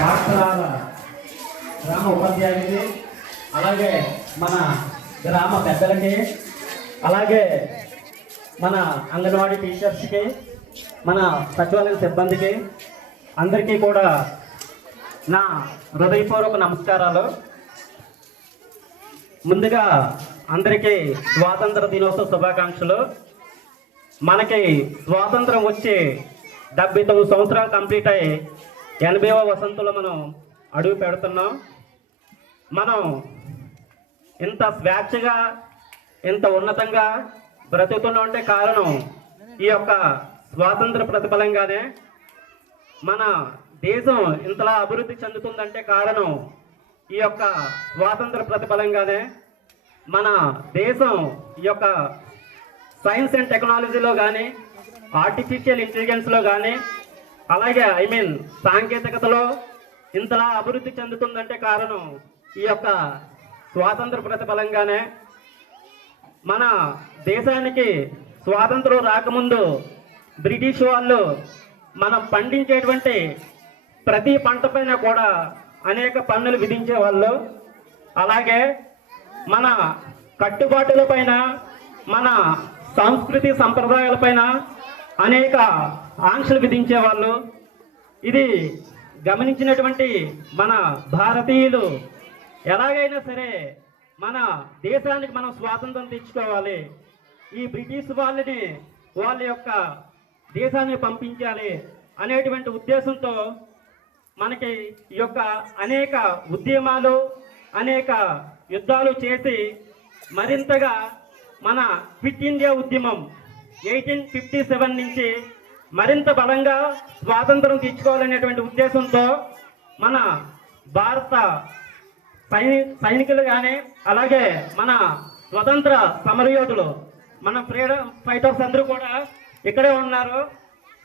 పాఠశాల గ్రామ ఉపాధ్యాయులకి, అలాగే మన గ్రామ పెద్దలకి, అలాగే మన అంగన్వాడీ టీచర్స్కి, మన సచివాలయ సిబ్బందికి అందరికీ కూడా నా హృదయపూర్వక నమస్కారాలు. ముందుగా అందరికీ స్వాతంత్ర దినోత్సవ శుభాకాంక్షలు. మనకి స్వాతంత్రం వచ్చి 79 సంవత్సరాలు కంప్లీట్ అయ్యి 80వ వసంతంలో మనం అడుగు పెడుతున్నాం. మనం ఇంత స్వేచ్ఛగా ఇంత ఉన్నతంగా బ్రతుకుతున్నాం అంటే కారణం ఈ యొక్క స్వాతంత్ర ప్రతిఫలంగానే. మన దేశం ఇంతలా అభివృద్ధి చెందుతుందంటే కారణం ఈ యొక్క స్వాతంత్ర ప్రతిఫలంగానే. మన దేశం ఈ యొక్క సైన్స్ అండ్ టెక్నాలజీలో కానీ, ఆర్టిఫిషియల్ ఇంటెలిజెన్స్లో కానీ, అలాగే సాంకేతికతలో ఇంతలా అభివృద్ధి చెందుతుందంటే కారణం ఈ యొక్క స్వాతంత్ర ప్రతిఫలంగానే. మన దేశానికి స్వాతంత్రం రాకముందు బ్రిటిష్ వాళ్ళు మనం పండించేటువంటి ప్రతి పంట పైన కూడా అనేక పన్నులు విధించేవాళ్ళు. అలాగే మన కట్టుబాటుల పైన, మన సంస్కృతి సంప్రదాయాలపైన అనేక ఆంక్షలు విధించేవాళ్ళు. ఇది గమనించినటువంటి మన భారతీయులు ఎలాగైనా సరే మన దేశానికి మనం స్వాతంత్రం తెచ్చుకోవాలి, ఈ బ్రిటిష్ వాళ్ళని వాళ్ళ యొక్క దేశాన్ని పంపించాలి అనేటువంటి ఉద్దేశంతో మనకి ఈ యొక్క అనేక ఉద్యమాలు, అనేక యుద్ధాలు చేసి మరింతగా మన క్విట్ ఇండియా ఉద్యమం 1857 నుంచి మరింత బలంగా స్వాతంత్రం తెచ్చుకోవాలనేటువంటి ఉద్దేశంతో మన భారత సైనికులు కానీ, అలాగే మన స్వతంత్ర సమరయోధులు, మన ఫ్రీడమ్ ఫైటర్స్ అందరూ కూడా ఇక్కడే ఉన్నారు.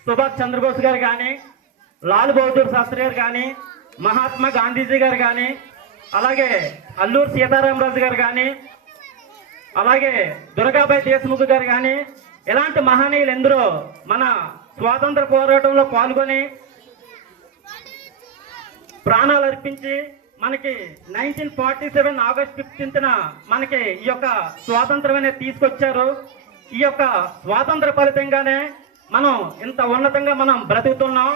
సుభాష్ చంద్రబోస్ గారు కానీ, లాల్ బహదూర్ శాస్త్రి గారు కానీ, మహాత్మా గాంధీజీ గారు కానీ, అలాగే అల్లూరు సీతారామరాజు గారు కానీ, అలాగే దుర్గాబాయి దేశముఖ్ గారు కానీ, ఇలాంటి మహనీయులు ఎందరో మన స్వాతంత్ర పోరాటంలో పాల్గొని ప్రాణాలు అర్పించి మనకి 1947 ఆగస్ట్ 15న మనకి ఈ యొక్క స్వాతంత్రం అనేది తీసుకొచ్చారు. ఈ యొక్క స్వాతంత్ర ఫలితంగానే మనం ఇంత ఉన్నతంగా మనం బ్రతుకుతున్నాం,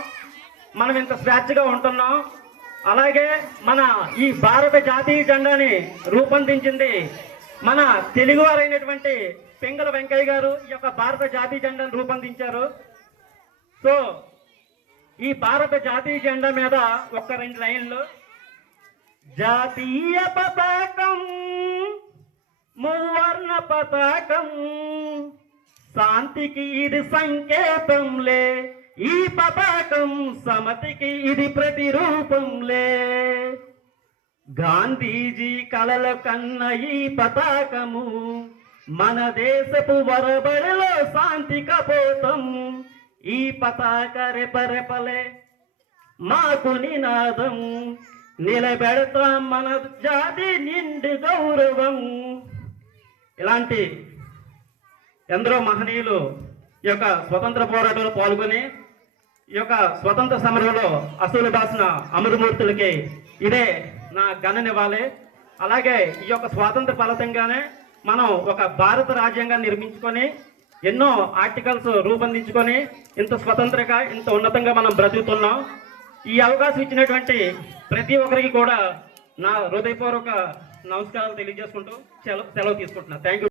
మనం ఇంత స్వేచ్ఛగా ఉంటున్నాం. అలాగే మన ఈ భారత జాతీయ జెండాని రూపొందించింది మన తెలుగువారైనటువంటి పింగళ వెంకయ్య గారు. ఈ యొక్క భారత జాతీయ జెండాను రూపొందించారు. సో ఈ భారత జాతీయ జెండా మీద ఒక్క 2 లైన్లు: జాతీయ పతాకం మువర్ణ పతాకం, శాంతికి ఇది సంకేతంలే, ఈ పతాకం సమతికి ఇది ప్రతిరూపంలే, గాంధీజీ కలల కన్న ఈ పతాకము మన దేశపు వరబడిలో శాంతి కపోతం, ఈ పతాక రెపరెపలే మాకు నినాదం, నిలబెడతాం మన జాతి నిండు గౌరవం. ఇలాంటి ఎందరో మహనీయులు ఈ యొక్క స్వతంత్ర పోరాటంలో పాల్గొని ఈ యొక్క స్వతంత్ర సమరంలో అసూలు బాసిన అమరమూర్తులకి ఇదే నా ఘననివ్వాలి. అలాగే ఈ యొక్క స్వాతంత్ర ఫలితంగానే మనం ఒక భారత రాజ్యాంగాన్ని నిర్మించుకొని ఎన్నో ఆర్టికల్స్ రూపొందించుకొని ఇంత స్వతంత్రంగా ఇంత ఉన్నతంగా మనం బ్రతుకుతున్నాం. ఈ అవకాశం ఇచ్చినటువంటి ప్రతి ఒక్కరికి కూడా నా హృదయపూర్వక నమస్కారాలు తెలియజేసుకుంటూ సెలవు తీసుకుంటున్నాను. Thank you.